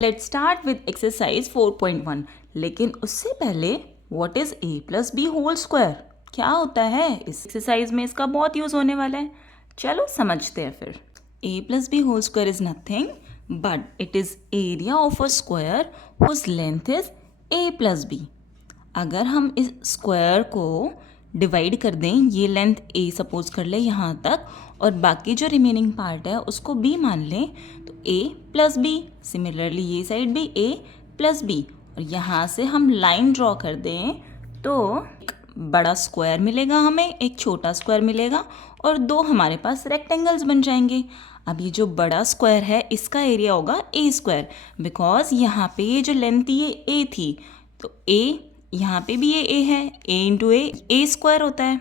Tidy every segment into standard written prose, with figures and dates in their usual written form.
Let's start with exercise 4.1। लेकिन उससे पहले what is a plus B whole square, क्या होता है? इस एक्सरसाइज में इसका बहुत यूज होने वाला है। चलो समझते हैं फिर। a plus B whole square is nothing but it is area of a square whose length is a plus B. अगर हम इस स्क्वायर को डिवाइड कर दें, ये लेंथ a सपोज कर ले यहाँ तक, और बाकी जो रिमेनिंग पार्ट है उसको b मान लें, तो a प्लस बी। सिमिलरली ये साइड भी a प्लस बी, और यहाँ से हम लाइन ड्रॉ कर दें तो एक बड़ा स्क्वायर मिलेगा हमें, एक छोटा स्क्वायर मिलेगा, और दो हमारे पास रेक्टेंगल्स बन जाएंगे। अब ये जो बड़ा स्क्वायर है इसका एरिया होगा a स्क्वायर, बिकॉज यहाँ पे ये जो लेंथ थी ये a थी, तो a यहाँ पे भी ये a है, a इंटू ए स्क्वायर होता है।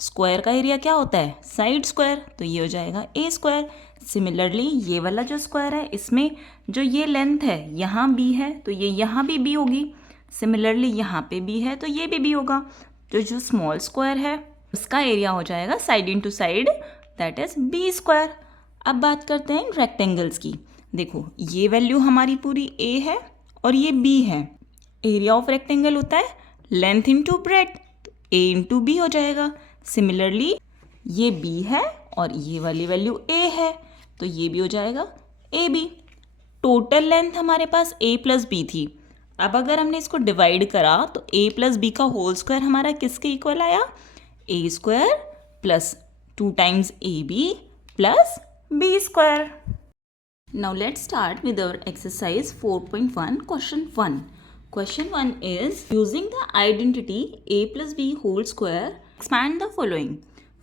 स्क्वायर का एरिया क्या होता है? साइड स्क्वायर, तो ये हो जाएगा a स्क्वायर। सिमिलरली ये वाला जो स्क्वायर है इसमें जो ये लेंथ है यहाँ b है, तो ये यहाँ भी b होगी। सिमिलरली यहाँ पे b है तो ये भी b होगा। तो जो स्मॉल स्क्वायर है उसका एरिया हो जाएगा side into side, that is b square. अब बात करते हैं रेक्टेंगल्स की। देखो ये वैल्यू हमारी पूरी a है और ये b है। एरिया ऑफ रेक्टेंगल होता है लेंथ इंटू ब्रेड्थ, तो a इंटू बी हो जाएगा। सिमिलरली ये b है और ये वाली वैल्यू a है, तो ये भी हो जाएगा ए बी। टोटल लेंथ हमारे पास a प्लस बी थी। अब अगर हमने इसको डिवाइड करा तो a प्लस बी का होल स्क्वायर हमारा किसके इक्वल आया? a square plus 2 times A B plus B square. Now let's start with our exercise 4.1 question 1. Question 1 is, using the identity a plus b whole square, expand the following.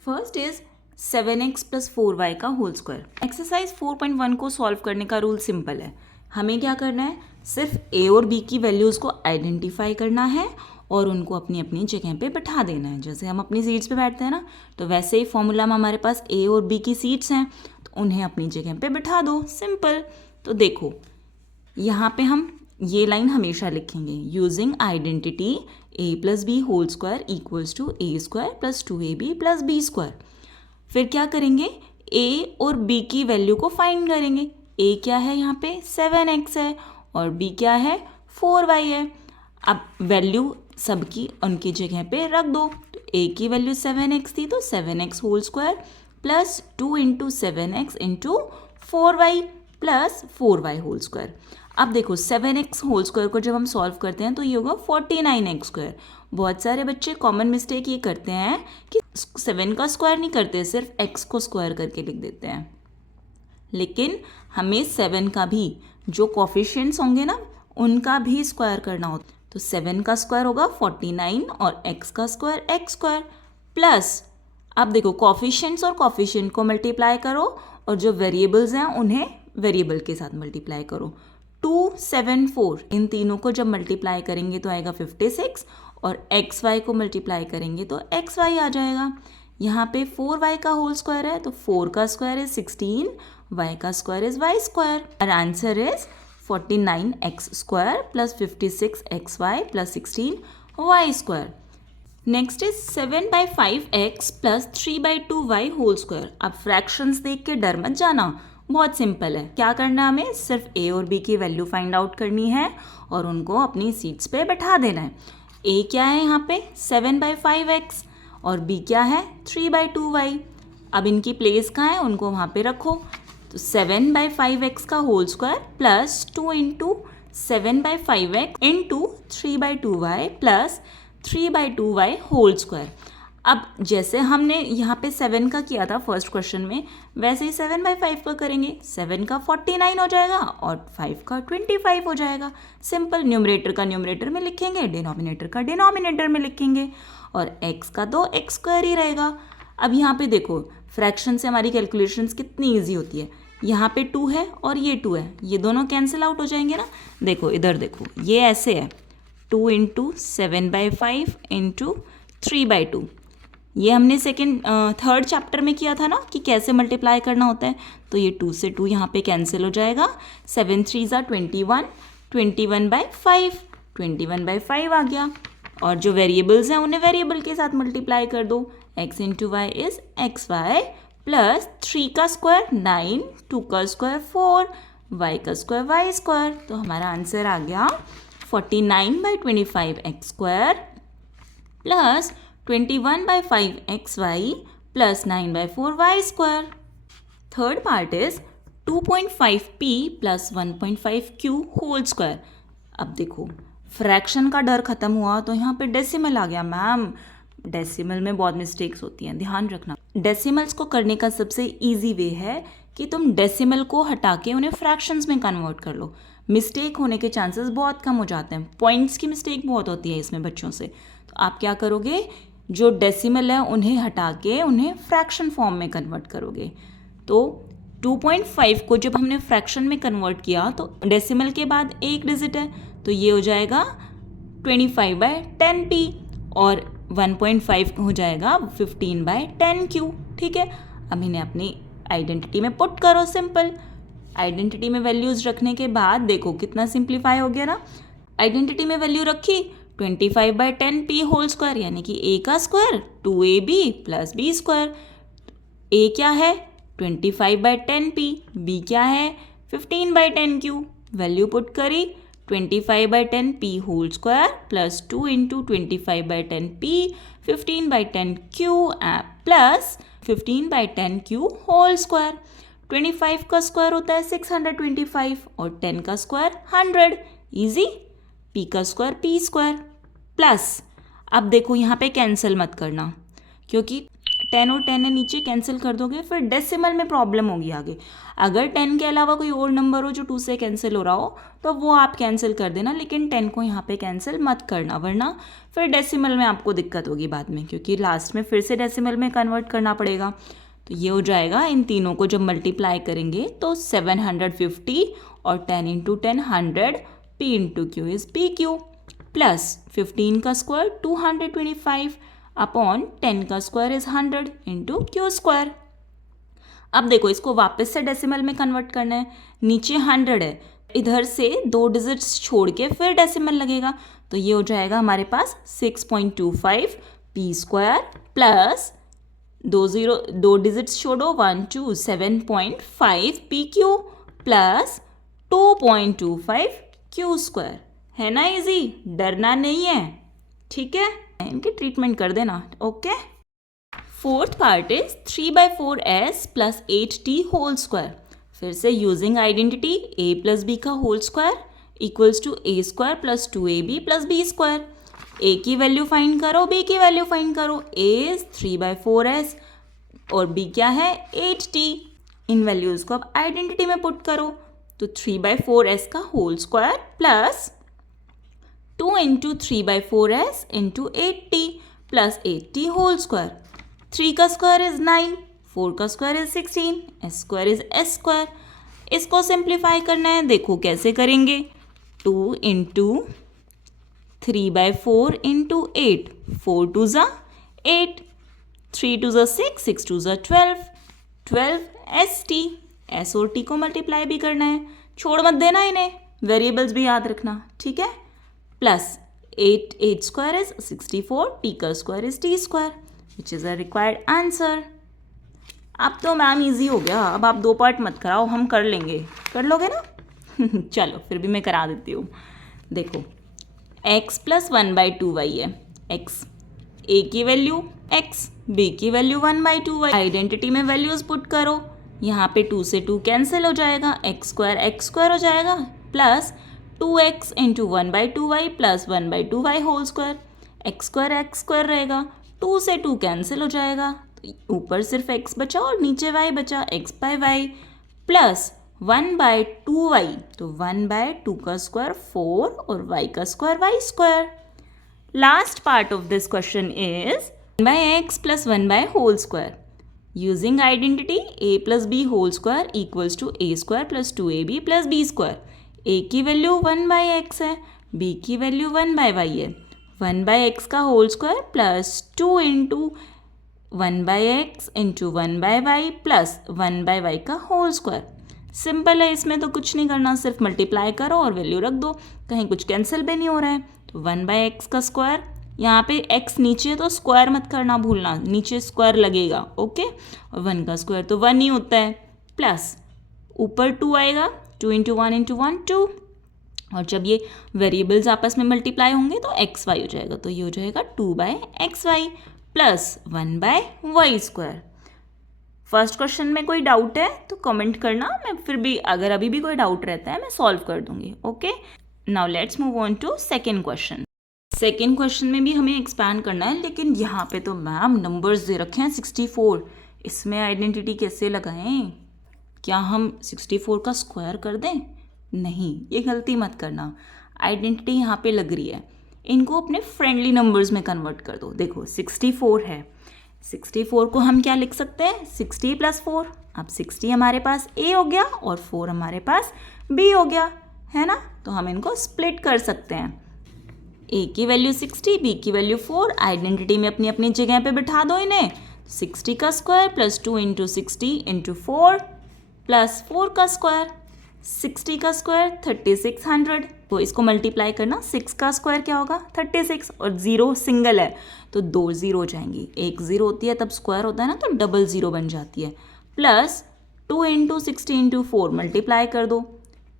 First is 7x plus 4y का whole square. Exercise 4.1 को solve करने का rule simple है। हमें क्या करना है? सिर्फ a और b की वैल्यूज़ को आइडेंटिफाई करना है और उनको अपनी अपनी जगह पे बैठा देना है। जैसे हम अपनी सीट्स पे बैठते हैं ना, तो वैसे ही फॉर्मूला में हमारे पास a और b की सीट्स हैं, तो उन्हें अपनी जगह पे बैठा दो, सिंपल। तो देखो यहाँ पे हम ये लाइन हमेशा लिखेंगे, using identity a plus B whole square equals to a square plus 2ab plus b square. फिर क्या करेंगे? a और b की वैल्यू को फाइंड करेंगे। a क्या है यहाँ पे? 7x है, और b क्या है? 4y है। अब वैल्यू सबकी उनकी जगह पे रख दो। तो a की वैल्यू 7x थी, तो 7x whole square plus 2 into 7x into 4y plus 4y whole square. अब देखो 7x होल स्क्वायर को जब हम सॉल्व करते हैं तो ये होगा 49x स्क्वायर। बहुत सारे बच्चे कॉमन मिस्टेक ये करते हैं कि 7 का स्क्वायर नहीं करते, सिर्फ x को स्क्वायर करके लिख देते हैं। लेकिन हमें 7 का भी जो कोफिशिएंट्स होंगे ना उनका भी स्क्वायर करना होता है। तो 7 का स्क्वायर होगा 49 और x का स्क्वायर x स्क्वायर प्लस, अब देखो कोफिशिएंट्स और कोफिशिएंट को मल्टीप्लाई करो और जो वेरिएबल्स हैं उन्हें वेरिएबल के साथ मल्टीप्लाई करो। 2, 7, 4 इन तीनों को जब मल्टीप्लाई करेंगे तो आएगा 56, और एक्स वाई को मल्टीप्लाई करेंगे तो एक्स वाई आ जाएगा। यहाँ पे 4y का होल स्क्वायर है, तो 4 का स्क्वायर इज 16, y का स्क्वायर इज y स्क्वायर। और answer is 49x square plus 56xy plus 16y square. Next is 7/5x plus 3/2y whole square. अब फ्रैक्शंस देख के डर मत जाना, बहुत सिंपल है। क्या करना है हमें? सिर्फ a और b की वैल्यू फाइंड आउट करनी है और उनको अपनी सीट्स पे बैठा देना है। a क्या है यहाँ पे? 7/5x, और b क्या है? 3/2y। अब इनकी प्लेस कहाँ है? उनको वहाँ पे रखो। तो 7/5x का whole square plus 2 into 7/5x into 3/2y plus 3/2y whole square. अब जैसे हमने यहाँ पे 7 का किया था फर्स्ट क्वेश्चन में, वैसे ही 7/5 का करेंगे। 7 का 49 हो जाएगा और 5 का 25 हो जाएगा। सिंपल, न्यूमरेटर का न्यूमरेटर में लिखेंगे, डिनोमिनेटर का डिनोमिनेटर में लिखेंगे, और x का तो x स्क्वायर ही रहेगा। अब यहाँ पे देखो फ्रैक्शन से हमारी कैलकुलेशंस कितनी ईजी होती है। यहाँ पे 2 है और ये 2 है, ये दोनों कैंसिल आउट हो जाएंगे ना। देखो इधर देखो, ये ऐसे है 2 इंटू 7/5 इंटू 3/2। ये हमने थर्ड चैप्टर में किया था ना कि कैसे मल्टीप्लाई करना होता है। तो ये 2 से 2 यहाँ पे कैंसिल हो जाएगा। 7 3 21, 21/5, 21/5 आ गया। और जो वेरिएबल्स हैं उन्हें वेरिएबल के साथ मल्टीप्लाई कर दो। x into Y is xy plus 3 का स्क्वायर 9, 2 का स्क्वायर 4, y का स्क्वायर y स्क्वायर। तो हमारा आंसर आ गया 49/25x² plus 21/5xy plus 9/4y²। Third part is 2.5p plus 1.5q whole square. अब देखो फ्रैक्शन का डर खत्म हुआ तो यहाँ पे डेसिमल आ गया। मैम डेसिमल में बहुत मिस्टेक्स होती हैं, ध्यान रखना। डेसिमल्स को करने का सबसे इजी वे है कि तुम डेसिमल को हटा के उन्हें फ्रैक्शंस में कन्वर्ट कर लो। मिस्टेक होने के चांसेस बहुत कम हो जाते हैं। पॉइंट्स की मिस्टेक बहुत होती है इसमें बच्चों से। तो आप क्या करोगे, जो डेसिमल है उन्हें हटा के उन्हें फ्रैक्शन फॉर्म में कन्वर्ट करोगे। तो 2.5 को जब हमने फ्रैक्शन में कन्वर्ट किया तो डेसिमल के बाद एक डिजिट है, तो ये हो जाएगा 25/10p और 1.5 हो जाएगा 15/10q। ठीक है, अब इन्हें अपनी आइडेंटिटी में पुट करो। सिंपल आइडेंटिटी में वैल्यूज रखने के बाद देखो कितना सिंप्लीफाई हो गया ना। आइडेंटिटी में वैल्यू रखी 25/10p होल स्क्वायर यानी कि a का square 2ab plus b square. a क्या है 25/10p, b क्या है 15/10q। वैल्यू पुट करी 25/10p whole square plus 2 into 25/10p 15/10q plus 15/10q whole square. 25 का स्क्वायर होता है 625 और 10 का स्क्वायर 100। इजी। p का स्क्वायर p स्क्वायर प्लस, अब देखो यहाँ पे कैंसिल मत करना क्योंकि 10 और 10 है नीचे, कैंसिल कर दोगे फिर डेसिमल में प्रॉब्लम होगी आगे। अगर 10 के अलावा कोई और नंबर हो जो 2 से कैंसिल हो रहा हो तो वो आप कैंसिल कर देना, लेकिन 10 को यहाँ पे कैंसिल मत करना वरना फिर डेसिमल में आपको दिक्कत होगी बाद में, क्योंकि लास्ट में फिर से डेसिमल में कन्वर्ट करना पड़ेगा। तो ये हो जाएगा, इन तीनों को जब मल्टीप्लाई करेंगे तो 750 और 10 into 10 100, p into Q is pq plus 15 का स्क्वायर 225 अपॉन 10 का square is 100 into Q square. अब देखो इसको वापस से डेसिमल में कन्वर्ट करना है। नीचे 100 है, इधर से 2 डिजिट्स छोड़ के फिर डेसिमल लगेगा, तो ये हो जाएगा हमारे पास 6.25 p स्क्वायर प्लस 2 डिजिट्स छोड़ो 1 2 7.5 pq प्लस 2.25 q स्क्वायर। है ना इजी, डरना नहीं है। ठीक है, इनकी ट्रीटमेंट कर देना। Okay, fourth part is 3/4s plus 8t whole square. फिर से using identity a plus b का whole square equals to a square plus 2ab plus b square. a की वैल्यू फाइंड करो, b की वैल्यू फाइंड करो। a is 3/4s और b क्या है 8t। इन वैल्यूज को अब आइडेंटिटी में पुट करो, तो 3/4s का whole square plus 2 into 3/4s into 8t plus 8t whole square. 3 का स्क्वायर इज 9, 4 का square is 16, s square is s square. इसको सिंप्लीफाई करना है, देखो कैसे करेंगे। 2 इंटू 3/4 इंटू 8, 4 2 ज़ा 8, 3 2 ज़ा 6, 6 2 ज़ा 12, 12 st। s और t को मल्टीप्लाई भी करना है, छोड़ मत देना इन्हें, वेरिएबल्स भी याद रखना। ठीक है, प्लस 8 स्क्वायर इज 64, t का square is t square which is a required answer. अब तो मैम इजी हो गया, अब आप 2 पार्ट मत कराओ, हम कर लेंगे। कर लोगे ना? चलो फिर भी मैं करा देती हूँ। देखो x प्लस 1/2y है। x a की वैल्यू x, b की वैल्यू 1/2y। आइडेंटिटी में वैल्यूज पुट करो, यहाँ पे 2 से 2 कैंसिल हो जाएगा, x स्क्वायर हो जाएगा plus 2x into 1/2y plus 1/2y whole square. x square रहेगा, 2 से 2 कैंसिल हो जाएगा, तो ऊपर सिर्फ x बचा और नीचे y बचा, x/y प्लस 1/2y, तो 1/2 का स्क्वायर 4 और y का square y square. Last part of this question is 1/x plus 1 whole square. Using identity a plus b whole square equals to a square plus 2ab plus b square. a की value 1/x है, b की value 1/y है। 1/x का whole square plus 2 into 1/x into 1/y plus 1/y का whole square. Simple है, इसमें तो कुछ नहीं करना, सिर्फ मल्टीप्लाई करो और वैल्यू रख दो, कहीं कुछ कैंसिल भी नहीं हो रहा है। तो 1/x का स्क्वायर, यहाँ पे x नीचे तो स्क्वायर मत करना भूलना, नीचे स्क्वायर लगेगा। ओके, और 1 का स्क्वायर तो 1 ही होता है, प्लस ऊपर 2 आएगा, 2 इंटू 1 इंटू 1 2, और जब ये वेरिएबल्स आपस में मल्टीप्लाई होंगे तो एक्स वाई हो जाएगा, तो ये हो जाएगा 2/xy plus 1/y²। First question में कोई डाउट है तो कमेंट करना, मैं फिर भी अगर अभी भी कोई डाउट रहता है मैं सॉल्व कर दूंगी। Okay, now let's move on to second question. Second question में भी हमें एक्सपैंड करना है, लेकिन यहाँ पे तो मैम नंबर्स दे रखे हैं 64, इसमें आइडेंटिटी कैसे लगाएं? क्या हम 64 का स्क्वायर कर दें? नहीं, ये गलती मत करना। आइडेंटिटी यहाँ पे लग रही है, इनको अपने फ्रेंडली नंबर्स में कन्वर्ट कर दो। देखो 64 है, 64 को हम क्या लिख सकते हैं? 60 + 4। अब 60 हमारे पास A हो गया और 4 हमारे पास B हो गया, है ना? तो हम इनको स्प्लिट कर सकते हैं। A की वैल्यू 60, B की वैल्यू 4, आइडेंटिटी में अपनी अपनी जगह पे बिठा दो इन्हें। 60 का square plus 2 into 60 into 4 plus 4 का स्क्वायर, 60 का स्क्वायर 3600, तो इसको मल्टीप्लाई करना, 6 का स्क्वायर क्या होगा? 36, और 0 सिंगल है तो 2 0 हो जाएंगी, एक 0 होती है तब स्क्वायर होता है ना, तो डबल 0 बन जाती है। प्लस 2 इंटू 60 इंटू 4 मल्टीप्लाई कर दो,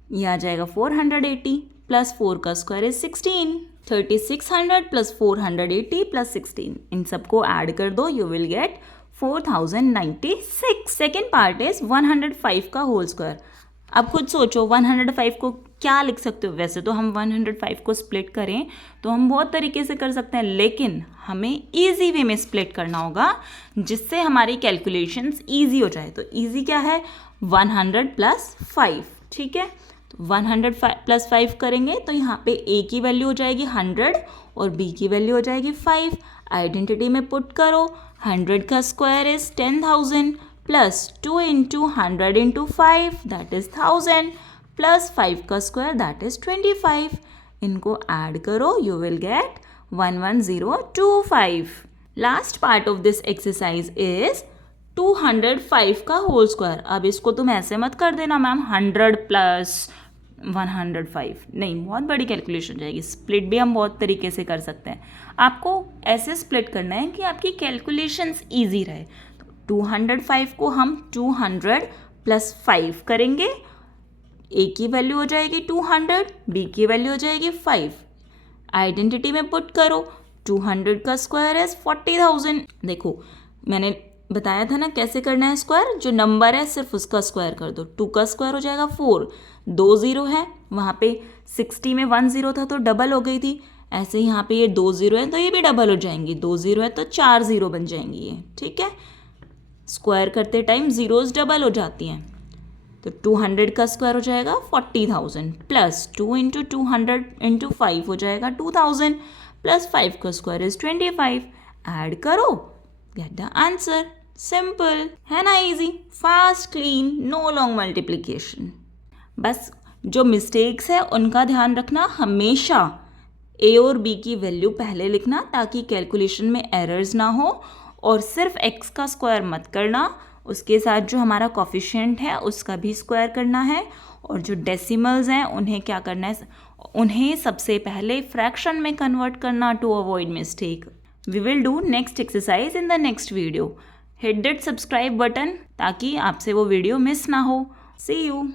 ये आ जाएगा 480 प्लस 4 का स्क्वायर इज 16, 3600 प्लस 480 प्लस 16, इन सबको ऐड कर दो, you will get 4096। Second part is 105 का होल स्क्वायर। अब खुद सोचो 105 को क्या लिख सकते हो? वैसे तो हम 105 को स्प्लिट करें तो हम बहुत तरीके से कर सकते हैं, लेकिन हमें इजी वे में स्प्लिट करना होगा जिससे हमारी कैलकुलेशंस इजी हो जाए। तो इजी क्या है? 100 + 5, ठीक है? तो 100 + 5 करेंगे तो यहाँ पे A की वैल्यू हो जाएगी 100 और B की वैल्यू हो जाएगी 5। आइडेंटिटी में पुट करो, 100 का square is 10,000 plus 2 into 100 into 5 that is 1000 plus 5 का स्क्वायर दैट इज 25। इनको ऐड करो, you will get 11025। Last part of this exercise is 205 का होल स्क्वायर। अब इसको तुम ऐसे मत कर देना मैम 100 + 105, नहीं, बहुत बड़ी कैलकुलेशन हो जाएगी। स्प्लिट भी हम बहुत तरीके से कर सकते हैं, आपको ऐसे स्प्लिट करना है कि आपकी कैलकुलेशंस ईजी रहे। 205 को हम 200 + 5 करेंगे, A की वैल्यू हो जाएगी 200, B की वैल्यू हो जाएगी 5। आइडेंटिटी में पुट करो, 200 का स्क्वायर इज 40,000। देखो मैंने बताया था ना कैसे करना है स्क्वायर, जो नंबर है सिर्फ उसका स्क्वायर कर दो। 2 का स्क्वायर हो जाएगा 4, 2 0 है, वहाँ पे 60 में 1 0 था तो डबल हो गई थी, ऐसे यहाँ पे ये 2 0 है तो ये भी डबल हो जाएंगी, 2 0 है तो 4 0 बन जाएंगी ये, ठीक है? स्क्वायर करते टाइम जीरोस डबल हो जाती हैं, तो 200 का स्क्वायर हो जाएगा 40,000 प्लस 2 इंटू 200 इंटू 5 हो जाएगा 2000 प्लस 5 का स्क्वायर इज 25। ऐड करो, गेट द आंसर। सिंपल है ना, easy, fast, clean, no long multiplication. बस जो मिस्टेक्स है उनका ध्यान रखना, हमेशा A और B की वैल्यू पहले लिखना ताकि कैलकुलेशन में एरर्स ना हो, और सिर्फ x का स्क्वायर मत करना, उसके साथ जो हमारा कोफिशिएंट है उसका भी स्क्वायर करना है, और जो डेसिमल्स हैं उन्हें क्या करना है, उन्हें सबसे पहले फ्रैक्शन में कन्वर्ट करना to avoid mistake. We will do next exercise in the next video. Hit that subscribe button ताकि आपसे वो वीडियो मिस ना हो। See you.